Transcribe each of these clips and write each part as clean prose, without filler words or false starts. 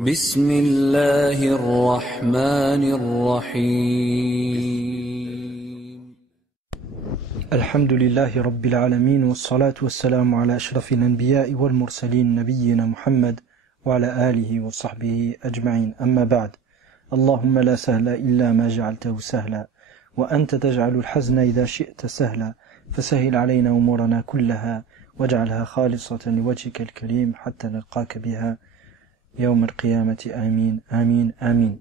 بسم الله الرحمن الرحيم الحمد لله رب العالمين والصلاة والسلام على أشرف الأنبياء والمرسلين نبينا محمد وعلى آله وصحبه أجمعين أما بعد اللهم لا سهل إلا ما جعلته سهلا وأنت تجعل الحزن إذا شئت سهلا فسهل علينا أمورنا كلها واجعلها خالصة لوجهك الكريم حتى نلقاك بها يوم القيامة آمين آمين آمين.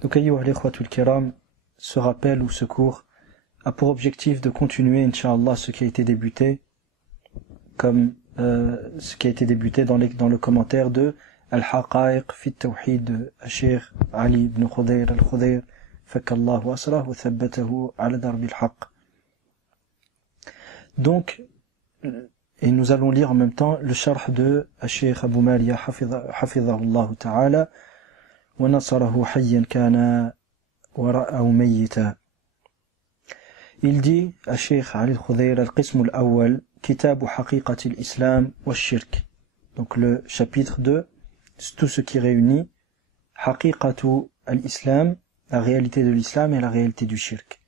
Donc ayyuha al-ikhwatul kiram, ce rappel ou ce cours a pour objectif de continuer Inch'Allah ce qui a été débuté comme ce qui a été débuté dans le commentaire de Al-Haqa'iq fi at-Tawhid de Cheikh Ali ibn Khudayr al-Khudayr fakallahu asrah wa thabbatahu ala darbi al-haqq. Donc et nous allons lire en même temps le sharh de Cheikh Abu Maliya hafidhahullah ta'ala wa nasarahu hayyan kana wa ra'ahu mayyita. Il dit à Cheikh Ali al-Khudayr al-Qism al-Awwal Kitab Haqiqat al-Islam wa al-Shirk. Donc le chapitre de tout ce qui réunit Haqiqatu al-Islam, la réalité de l'islam et la réalité du shirk.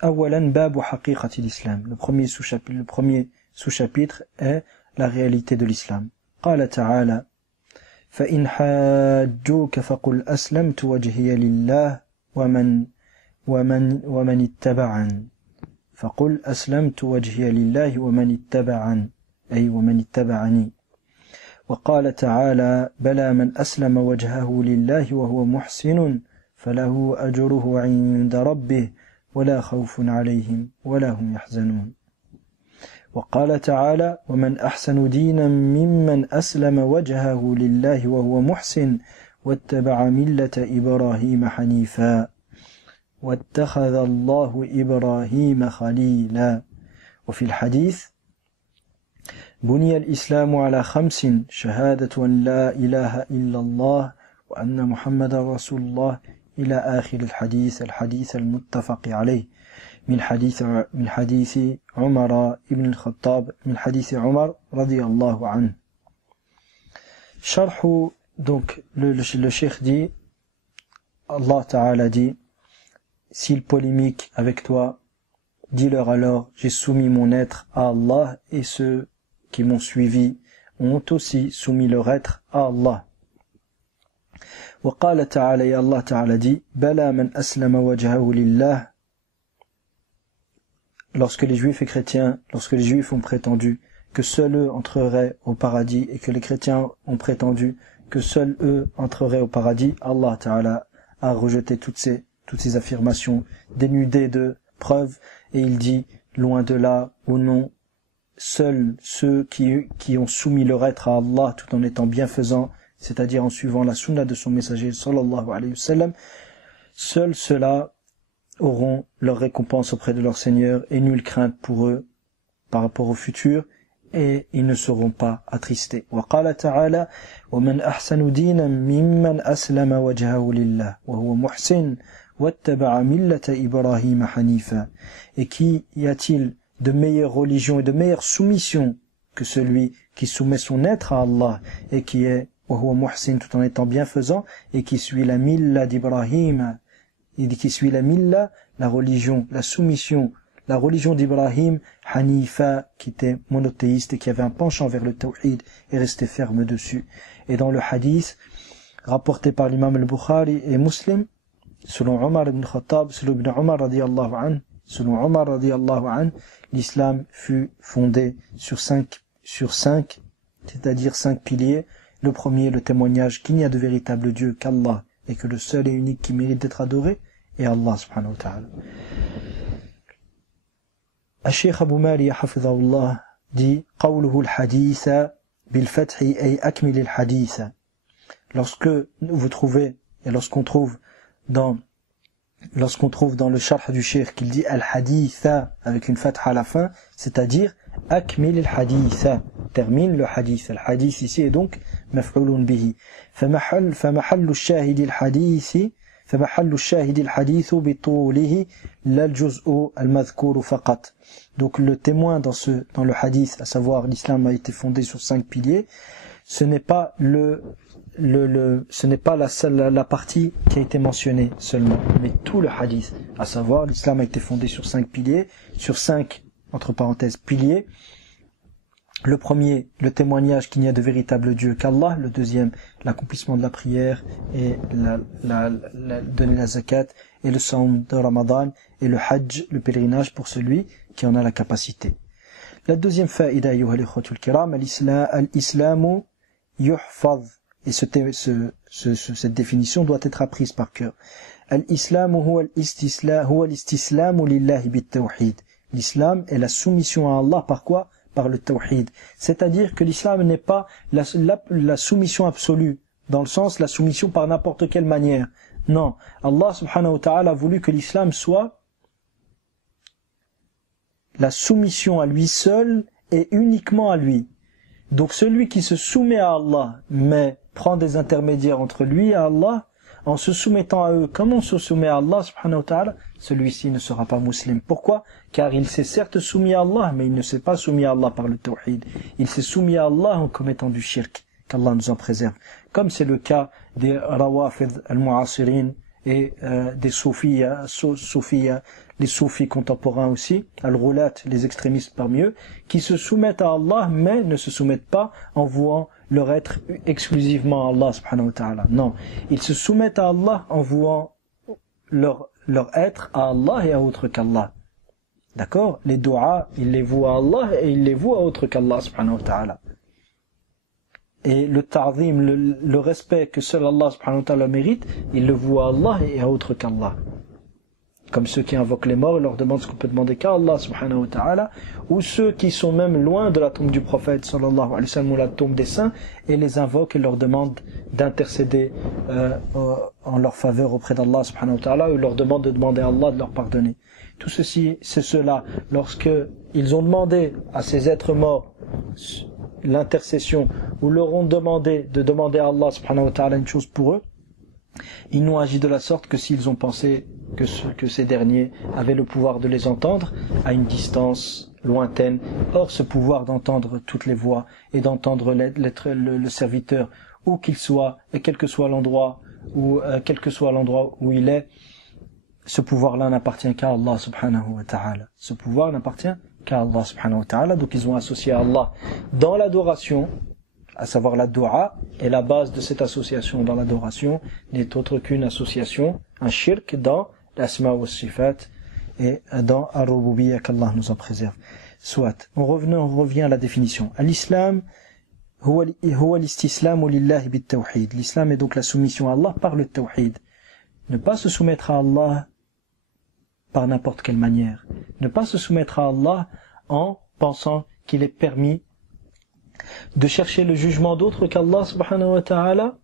Awalan babu Haqiqat al-Islam. Le premier sous-chapitre est la réalité de l'islam. قال تعالى فإن حاجوك فقل أسلمت وجهي لله ومن اتبعن فقل أسلمت وجهي لله ومن اتبعن أي ومن اتبعني. وقال تعالى بلى من أسلم وجهه لله وهو محسن فله أجره عند ربه ولا خوف عليهم ولا هم يحزنون. وقال تعالى ومن أحسن دينا ممن أسلم وجهه لله وهو محسن واتبع ملة إبراهيم حنيفا واتخذ الله إبراهيم خليلا. وفي الحديث بني الإسلام على 5 شهادة أن لا إله إلا الله وأن محمد رسول الله إلى آخر الحديث المتفق عليه من حديث عمر ابن الخطاب من حديث عمر رضي الله عنه. شرح, donc le cheikh dit, Allah Ta'ala dit, s'ils polémiquent avec toi, dis-leur alors, j'ai soumis mon être à Allah et ceux qui m'ont suivi ont aussi soumis leur être à Allah. وقال تعالى يا الله تعالى dit بلى من أسلم وجهه لله. Lorsque les juifs ont prétendu que seuls eux entreraient au paradis et que les chrétiens ont prétendu que seuls eux entreraient au paradis, Allah Ta'ala a rejeté toutes ces affirmations dénudées de preuves et il dit loin de là, au non, seuls ceux qui ont soumis leur être à Allah tout en étant bienfaisants, c'est-à-dire en suivant la sunna de son messager sallallahu alayhi wa sallam, seuls ceux-là auront leur récompense auprès de leur Seigneur et nulle crainte pour eux par rapport au futur et ils ne seront pas attristés. وقال تعالى ومن أحسن دينا ممن أسلم وجهه لله وهو محسن واتبع ملة إبراهيم حنيفا. Et qui y a-t-il de meilleure religion et de meilleure soumission que celui qui soumet son être à Allah et qui est وهو محسن tout en étant bienfaisant et qui suit la milla d'Ibrahim. Il dit qu'il suit la milla, la religion, la soumission, la religion d'Ibrahim, Hanifa, qui était monothéiste et qui avait un penchant vers le tawhid et restait ferme dessus. Et dans le hadith, rapporté par l'imam al-Bukhari et Muslim, selon Omar ibn Khattab, selon Ibn Omar radiyallahu anhu, l'islam fut fondé sur 5, c'est-à-dire 5 piliers. Le premier, le témoignage qu'il n'y a de véritable Dieu qu'Allah, et que le seul et unique qui mérite d'être adoré est Allah subhanahu wa ta'ala. Cheikh Abu Maliya hafidhahullah dit qawluhu al-haditha bil-fathi ay akmil al-haditha. Lorsque vous trouvez et lorsqu'on trouve dans le sharh du cheikh qu'il dit al-haditha avec une fatha à la fin, c'est-à-dire akmil al-haditha, termine le hadith. Le hadith ici est donc مفعول به فمحل الشاهد الحديث بطوله لا الجزء المذكور فقط. Donc le témoin dans le hadith, à savoir l'islam a été fondé sur 5 piliers, ce n'est pas ce n'est pas la partie qui a été mentionnée seulement, mais tout le hadith. À savoir, l'islam a été fondé sur 5 piliers, sur 5, entre parenthèses, piliers. Le premier, le témoignage qu'il n'y a de véritable Dieu qu'Allah. Le deuxième, l'accomplissement de la prière et donner la zakat et le saum de Ramadan et le hajj, le pèlerinage pour celui qui en a la capacité. La deuxième faïda, ayyuha al-ikhwatul kiram, al-islamu yuhfaz. Et cette définition doit être apprise par cœur. Al-islamu huwa al-istislamu lillahi bit-tawhid. L'islam est la soumission à Allah par quoi? Par le tawhid. C'est-à-dire que l'islam n'est pas la soumission absolue, dans le sens la soumission par n'importe quelle manière. Non, Allah subhanahu wa ta'ala a voulu que l'islam soit la soumission à lui seul et uniquement à lui. Donc celui qui se soumet à Allah, mais prend des intermédiaires entre lui et Allah, en se soumettant à eux comme on se soumet à Allah subhanahu wa ta'ala, celui-ci ne sera pas musulman. Pourquoi? Car il s'est certes soumis à Allah, mais il ne s'est pas soumis à Allah par le tawhid. Il s'est soumis à Allah en commettant du shirk. Qu'Allah nous en préserve. Comme c'est le cas des rawafid al-mu'asirin et des soufis, les soufis contemporains aussi, al-ghulat, les extrémistes parmi eux, qui se soumettent à Allah, mais ne se soumettent pas en vouant leur être exclusivement à Allah subhanahu wa ta'ala. Non, ils se soumettent à Allah en vouant leur être à Allah et à autre qu'Allah. D'accord? Les du'a, ils les vouent à Allah et ils les vouent à autre qu'Allah subhanahu wa ta'ala. Et le ta'zim, le respect que seul Allah subhanahu wa ta'ala mérite, ils le vouent à Allah et à autre qu'Allah. Comme ceux qui invoquent les morts, leur demandent ce qu'on peut demander qu'à Allah subhanahu wa ta'ala, ou ceux qui sont même loin de la tombe du prophète sallallahu alayhi wa sallam ou la tombe des saints, et les invoquent et leur demandent d'intercéder en leur faveur auprès d'Allah subhanahu wa ta'ala, ou leur demandent de demander à Allah de leur pardonner. Tout ceci, c'est cela, lorsque ils ont demandé à ces êtres morts l'intercession, ou leur ont demandé de demander à Allah subhanahu wa ta'ala une chose pour eux, ils n'ont agi de la sorte que s'ils ont pensé que ces derniers avaient le pouvoir de les entendre à une distance lointaine. Or, ce pouvoir d'entendre toutes les voix et d'entendre le serviteur, où qu'il soit, et quel que soit l'endroit où il est, ce pouvoir-là n'appartient qu'à Allah subhanahu wa ta'ala. Ce pouvoir n'appartient qu'à Allah subhanahu wa ta'ala. Donc ils ont associé à Allah dans l'adoration, à savoir la dua, et la base de cette association dans l'adoration n'est autre qu'une association, un shirk dans l'asma wa sifat et dans ar-rububiyya, qu'Allah nous en préserve. Soit, on revient à la définition. L'islam huwa al-istislamu lillahi bit-tawhid. L'islam est donc la soumission à Allah par le tawhid. Ne pas se soumettre à Allah par n'importe quelle manière. Ne pas se soumettre à Allah en pensant qu'il est permis de chercher le jugement d'autres qu'Allah subhanahu wa ta'ala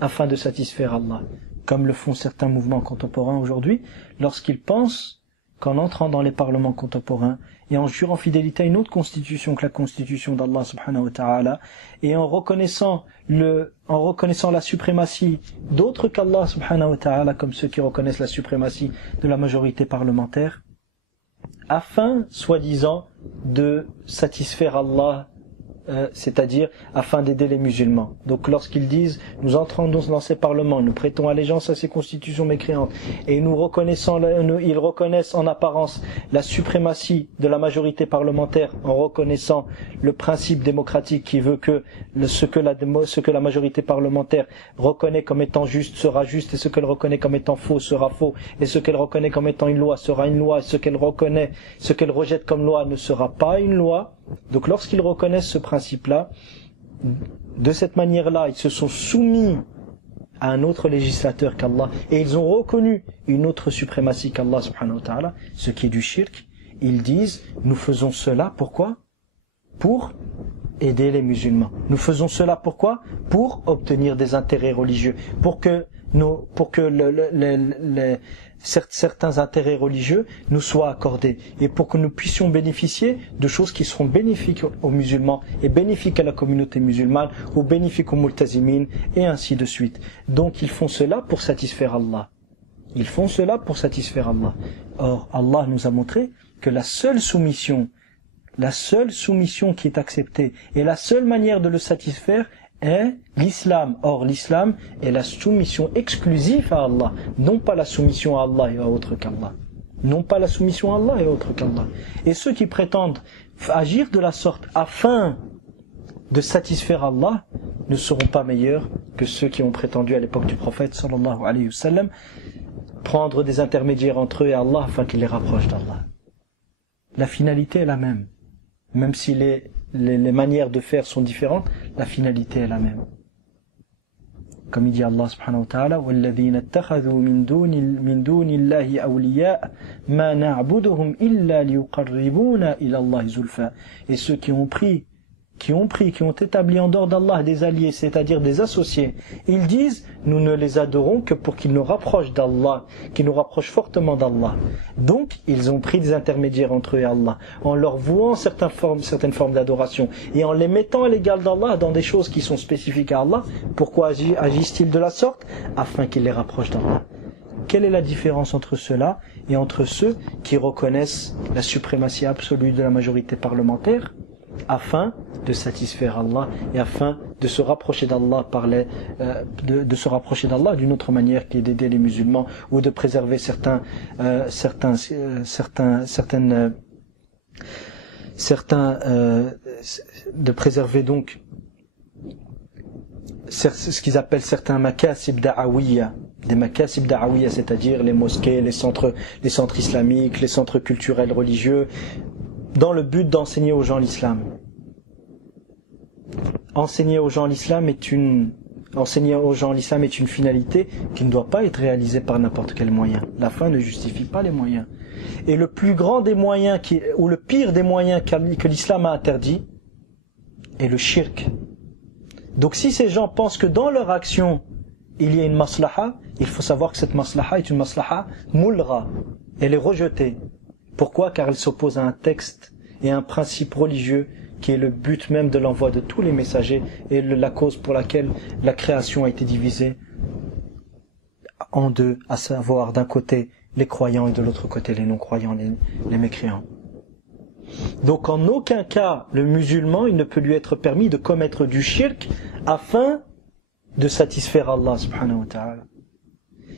afin de satisfaire Allah, comme le font certains mouvements contemporains aujourd'hui, lorsqu'ils pensent qu'en entrant dans les parlements contemporains et en jurant fidélité à une autre constitution que la constitution d'Allah subhanahu wa ta'ala, et en reconnaissant la suprématie d'autres qu'Allah subhanahu wa ta'ala, comme ceux qui reconnaissent la suprématie de la majorité parlementaire, afin, soi-disant, de satisfaire Allah, c'est-à-dire afin d'aider les musulmans. Donc lorsqu'ils disent nous entrons dans ces parlements, nous prêtons allégeance à ces constitutions mécréantes et ils reconnaissent en apparence la suprématie de la majorité parlementaire en reconnaissant le principe démocratique qui veut que ce que la majorité parlementaire reconnaît comme étant juste sera juste et ce qu'elle reconnaît comme étant faux sera faux et ce qu'elle reconnaît comme étant une loi sera une loi et ce qu'elle rejette comme loi ne sera pas une loi. Donc lorsqu'ils reconnaissent ce principe-là, de cette manière-là, ils se sont soumis à un autre législateur qu'Allah et ils ont reconnu une autre suprématie qu'Allah subhanahu wa ta'ala, ce qui est du shirk. Ils disent, nous faisons cela, pourquoi? Pour aider les musulmans. Nous faisons cela pourquoi? Pour obtenir des intérêts religieux, pour que certains intérêts religieux nous soient accordés et pour que nous puissions bénéficier de choses qui seront bénéfiques aux musulmans et bénéfiques à la communauté musulmane ou bénéfiques aux multazimines et ainsi de suite. Donc ils font cela pour satisfaire Allah. Ils font cela pour satisfaire Allah. Or, Allah nous a montré que la seule soumission qui est acceptée et la seule manière de le satisfaire est l'islam. Or, l'islam est la soumission exclusive à Allah, non pas la soumission à Allah et à autre qu'Allah. Non pas la soumission à Allah et à autre qu'Allah. Et ceux qui prétendent agir de la sorte afin de satisfaire Allah ne seront pas meilleurs que ceux qui ont prétendu à l'époque du prophète sallallahu alayhi wa sallam prendre des intermédiaires entre eux et Allah afin qu'il les rapproche d'Allah. La finalité est la même. Même si les manières de faire sont différentes, la finalité est la même. Comme il dit Allah subhanahu wa ta'ala, وَالَّذِينَ اتَّخَذُوا مِن دُونِ اللَّهِ أَوْلِيَاءَ مَا نَعْبُدُهُمْ إِلَّا لِيُقَرِّبُونَ إِلَى اللَّهِ زُلْفَى. Et ceux qui ont établi en dehors d'Allah des alliés, c'est-à-dire des associés, ils disent, nous ne les adorons que pour qu'ils nous rapprochent d'Allah, qu'ils nous rapprochent fortement d'Allah. Donc, ils ont pris des intermédiaires entre eux et Allah, en leur vouant certaines formes d'adoration, et en les mettant à l'égal d'Allah dans des choses qui sont spécifiques à Allah. Pourquoi agissent-ils de la sorte? Afin qu'ils les rapprochent d'Allah. Quelle est la différence entre ceux-là et entre ceux qui reconnaissent la suprématie absolue de la majorité parlementaire, afin de satisfaire Allah et afin de se rapprocher d'Allah de se rapprocher d'Allah d'une autre manière qui est d'aider les musulmans ou de préserver de préserver donc ce qu'ils appellent certains makasib da'awiyya, des makasib da'awiyya, c'est-à-dire les mosquées, les centres islamiques, les centres culturels religieux, dans le but d'enseigner aux gens l'islam. Enseigner aux gens l'islam est une finalité qui ne doit pas être réalisée par n'importe quel moyen. La fin ne justifie pas les moyens. Et le plus grand des moyens ou le pire des moyens que l'islam a interdit est le shirk. Donc si ces gens pensent que dans leur action il y a une maslaha, il faut savoir que cette maslaha est une maslaha mulgha. Elle est rejetée. Pourquoi? Car elle s'oppose à un texte et à un principe religieux qui est le but même de l'envoi de tous les messagers et la cause pour laquelle la création a été divisée en deux, à savoir d'un côté les croyants et de l'autre côté les non-croyants, les mécréants. Donc en aucun cas le musulman il ne peut lui être permis de commettre du shirk afin de satisfaire Allah subhanahu wa ta'ala.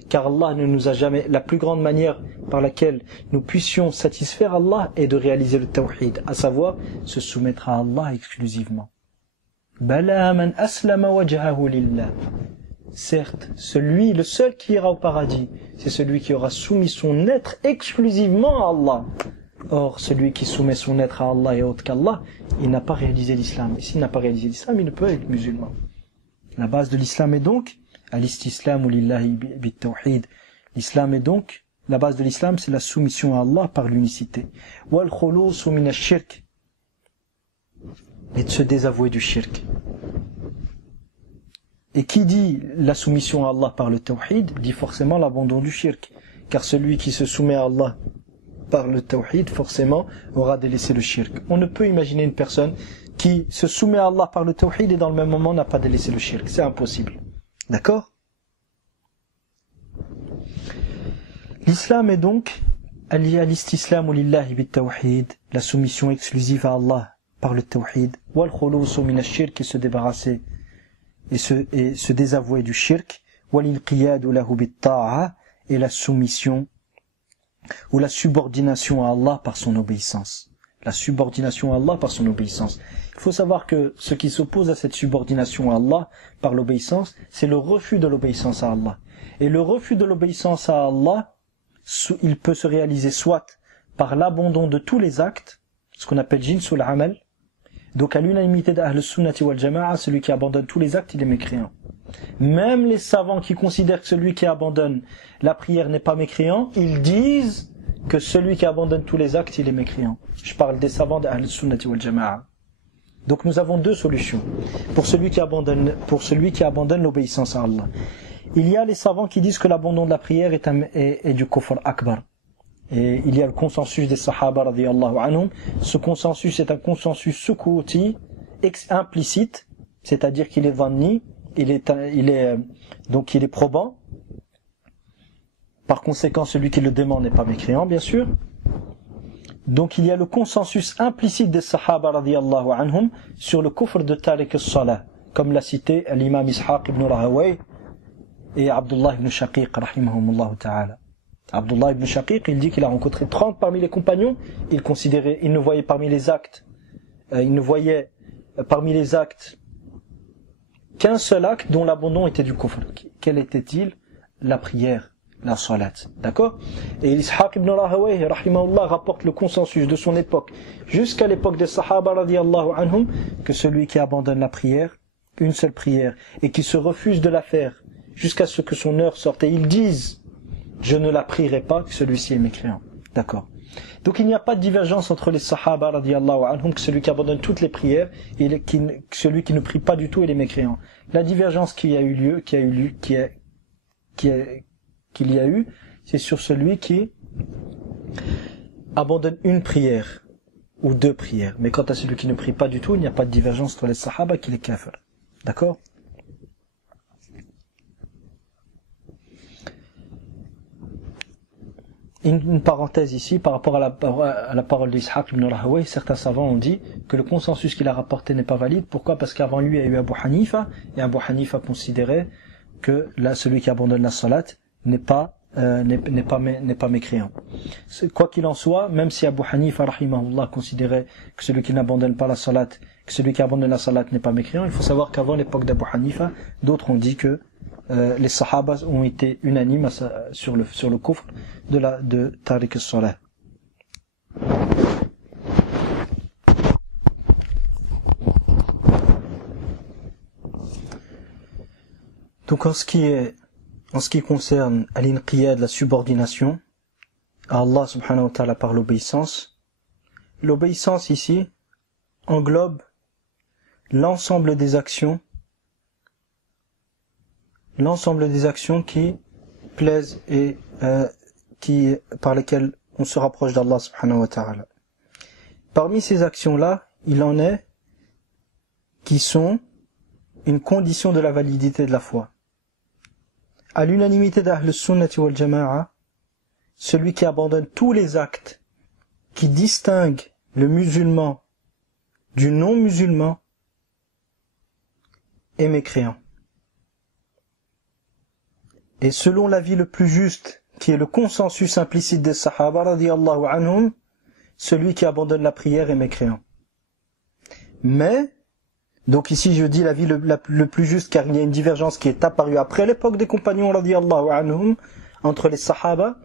Car Allah ne nous a jamais... La plus grande manière par laquelle nous puissions satisfaire Allah est de réaliser le tawhid, à savoir se soumettre à Allah exclusivement. Bala man aslama wajhahu lillah. Certes, le seul qui ira au paradis, c'est celui qui aura soumis son être exclusivement à Allah. Or, celui qui soumet son être à Allah et autre qu'Allah, il n'a pas réalisé l'islam. Et s'il n'a pas réalisé l'islam, il ne peut être musulman. La base de l'islam est donc al-istislamu lillahi bit-tawhid. L'islam est donc, la base de l'islam, c'est la soumission à Allah par l'unicité. Wal-khulusu min ash-shirk. Et de se désavouer du shirk. Et qui dit la soumission à Allah par le tawhid, dit forcément l'abandon du shirk. Car celui qui se soumet à Allah par le tawhid, forcément, aura délaissé le shirk. On ne peut imaginer une personne qui se soumet à Allah par le tawhid et dans le même moment n'a pas délaissé le shirk. C'est impossible. D'accord? L'islam est donc al-istislamu lillahi bit-tawhid, la soumission exclusive à Allah par le tawhid, wal-khulusu min ash-shirk, et se débarrasser et se désavouer du shirk, wal-inqiyadu lahu bit-ta'a, et la soumission ou la subordination à Allah par son obéissance. La subordination à Allah par son obéissance. Il faut savoir que ce qui s'oppose à cette subordination à Allah par l'obéissance, c'est le refus de l'obéissance à Allah. Et le refus de l'obéissance à Allah, il peut se réaliser soit par l'abandon de tous les actes, ce qu'on appelle jinsul amal. Donc à l'unanimité d'Ahl Sunnati wal Jama'a, celui qui abandonne tous les actes, il est mécréant. Même les savants qui considèrent que celui qui abandonne la prière n'est pas mécréant, ils disent que celui qui abandonne tous les actes, il est mécréant. Je parle des savants d'Ahl Sunnati wal Jama'a. Donc nous avons deux solutions pour celui qui abandonne l'obéissance à Allah. Il y a les savants qui disent que l'abandon de la prière est du kufr akbar. Et il y a le consensus des sahaba radiyallahu anhum. Ce consensus est un consensus sukuti, implicite, c'est-à-dire qu'il est dhanni, il est probant. Par conséquent, celui qui le dément n'est pas mécréant, bien sûr. Donc il y a le consensus implicite des sahaba radiyallahu anhum sur le kufr de tariq as-salah, comme l'a cité l'imam Ishaq ibn Rahawayh et Abdullah ibn Shaqiq rahimahumullah ta'ala. Abdullah ibn Shaqiq, il dit qu'il a rencontré 30 parmi les compagnons, il ne voyait parmi les actes qu'un seul acte dont l'abandon était du kufr. Quel était-il? La prière, la salat. D'accord? Et Ishaq ibn Rahawayh rahimahullah rapporte le consensus de son époque jusqu'à l'époque des Sahaba radiyallahu anhum que celui qui abandonne la prière, une seule prière, et qui se refuse de la faire jusqu'à ce que son heure sorte, et ils disent je ne la prierai pas, que celui-ci est mécréant. D'accord. Donc il n'y a pas de divergence entre les Sahaba radiyallahu anhum que celui qui abandonne toutes les prières et celui qui ne prie pas du tout et les mécréants. La divergence qu'il y a eu, c'est sur celui qui abandonne une prière ou deux prières. Mais quant à celui qui ne prie pas du tout, il n'y a pas de divergence entre les Sahaba qu'il est kafir. D'accord? Une parenthèse ici par rapport à la parole d'Ishaq ibn Rahawayh. Certains savants ont dit que le consensus qu'il a rapporté n'est pas valide. Pourquoi? Parce qu'avant lui il y a eu Abu Hanifa, et Abu Hanifa considérait que là, celui qui abandonne la salat n'est pas mécréant. Quoi qu'il en soit, même si Abu Hanifa rahimahullah considérait que celui qui n'abandonne pas la salat, que celui qui abandonne la salat n'est pas mécréant, il faut savoir qu'avant l'époque d'Abu Hanifa, d'autres ont dit que les Sahabas ont été unanimes sur le kufr de Tariq as-Salah. Donc en ce qui concerne al-inqiyad, la subordination à Allah subhanahu wa ta'ala par l'obéissance ici englobe l'ensemble des actions qui plaisent et par lesquelles on se rapproche d'Allah subhanahu wa ta'ala. Parmi ces actions-là, il en est qui sont une condition de la validité de la foi. À l'unanimité d'Ahl Sunnati wal Jama'a, celui qui abandonne tous les actes qui distinguent le musulman du non-musulman est mécréant. Et selon l'avis le plus juste, qui est le consensus implicite des Sahaba radiyallahu anhum, celui qui abandonne la prière est mécréant. Mais, donc ici je dis l'avis le plus juste car il y a une divergence qui est apparue après l'époque des compagnons radiyallahu anhum entre les Sahaba.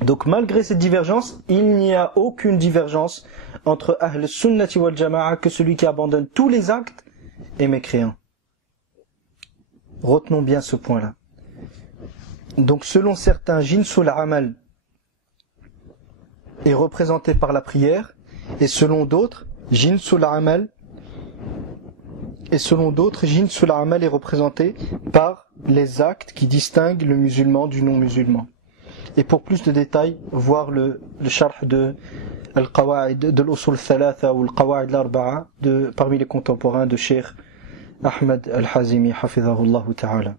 Donc malgré cette divergence, il n'y a aucune divergence entre Ahl Sunnati wal Jama'a que celui qui abandonne tous les actes est mécréant. Retenons bien ce point-là. Donc selon certains, jinsul amal est représenté par la prière, et selon d'autres, jinsul amal est représenté par les actes qui distinguent le musulman du non-musulman. Et pour plus de détails, voir le sharh de al-Qawa'id de l'Usul Thalatha ou al-Qawa'id al-Arba'a parmi les contemporains de Cheikh Ahmed al-Hazimi hafidhahullah ta'ala.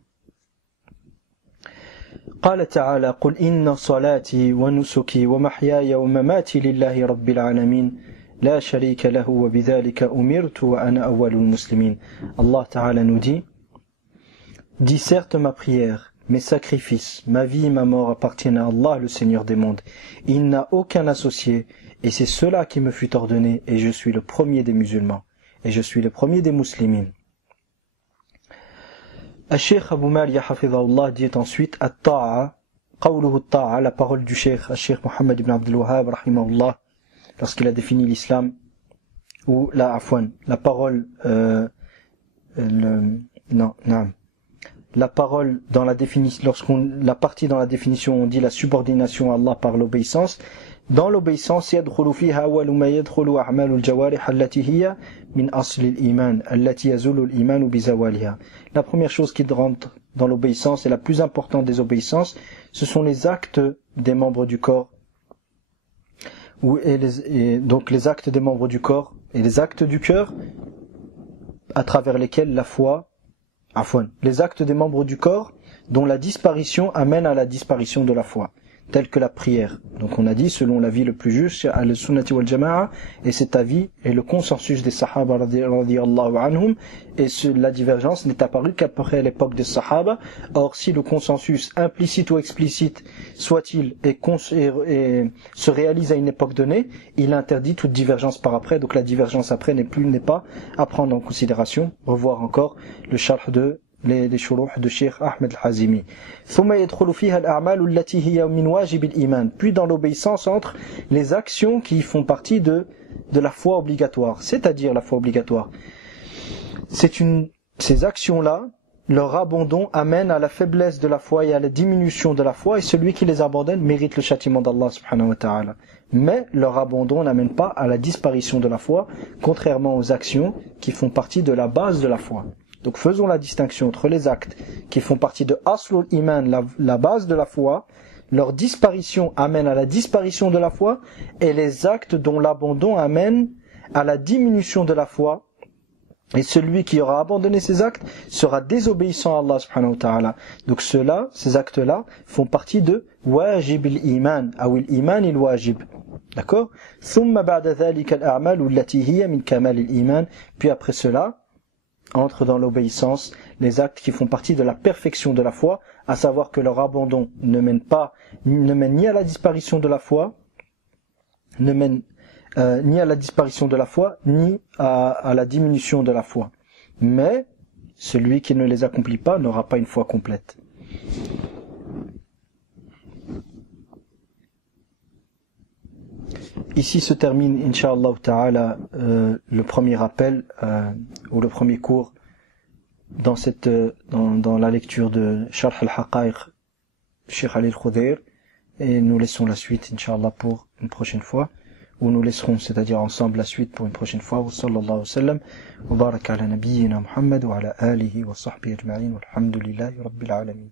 قال تعالى قل إن صلاتي ونسكي ومحياي ومماتي لله رب العالمين لا شريك له وبذلك أمرت وأنا أول المسلمين. Allah Ta'ala nous dit: dis certes ma prière, mes sacrifices, ma vie et ma mort appartiennent à Allah le Seigneur des mondes. Il n'a aucun associé et c'est cela qui me fut ordonné et je suis le premier des musulmans et je suis le premier des muslimines. Al-Sheikh Abu Maliya hafidhahullah dit ensuite At-Ta'a, qawluhu At-Ta'a, la parole du Sheikh Al-Sheikh Muhammad ibn Abdul Wahhab rahimahullah, lorsqu'il a défini l'islam, ou la parole la parole dans la définition, la partie dans la définition on dit la subordination à Allah par l'obéissance. Dans l'obéissance, يدخل فيها أول ما يدخل أعمال الجوارح التي هي من أصل الإيمان التي يزول الإيمان بزوالها. La première chose qui rentre dans l'obéissance et la plus importante des obéissances, ce sont les actes des membres du corps. Donc les actes des membres du corps et les actes du cœur à travers lesquels la foi, les actes des membres du corps dont la disparition amène à la disparition de la foi. tels que la prière. Donc on a dit, selon l'avis le plus juste, al-sunnati wal jama'a, et cet avis est le consensus des sahaba radiyallahu anhum, et la divergence n'est apparue qu'après l'époque des sahaba. Or, si le consensus implicite ou explicite soit-il et se réalise à une époque donnée, il interdit toute divergence par après. Donc la divergence après n'est pas à prendre en considération. Revoir encore le sharh de les shuruh de Cheikh Ahmed al-Hazimi. Puis dans l'obéissance entre les actions qui font partie de la foi obligatoire. C'est-à-dire la foi obligatoire. Ces actions-là, leur abandon amène à la faiblesse de la foi et à la diminution de la foi, et celui qui les abandonne mérite le châtiment d'Allah subhanahu wa ta'ala. Mais leur abandon n'amène pas à la disparition de la foi, contrairement aux actions qui font partie de la base de la foi. Donc faisons la distinction entre les actes qui font partie de Aslul Iman, la base de la foi, leur disparition amène à la disparition de la foi, et les actes dont l'abandon amène à la diminution de la foi, et celui qui aura abandonné ces actes sera désobéissant à Allah subhanahu wa ta'ala. Donc ces actes-là font partie de wajib al-iman, ou al-iman il-wajib. D'accord? Puis après cela, entre dans l'obéissance les actes qui font partie de la perfection de la foi, à savoir que leur abandon ne mène ni à la disparition de la foi, ni à la disparition de la foi, ni à la diminution de la foi. Mais celui qui ne les accomplit pas n'aura pas une foi complète. Ici se termine, Inch'Allah ta'ala, le premier appel, ou le premier cours dans la lecture de Sharh al-Haqa'iq, Cheikh Ali al-Khudayr, et nous laissons la suite, Inch'Allah, pour une prochaine fois, ou nous laisserons, c'est-à-dire ensemble, la suite pour une prochaine fois. Wa sallallahu wa sallam, wa baraka ala nabiyyina Muhammad, wa ala alihi wa sahbihi ajma'in, walhamdulillahi rabbil alamin.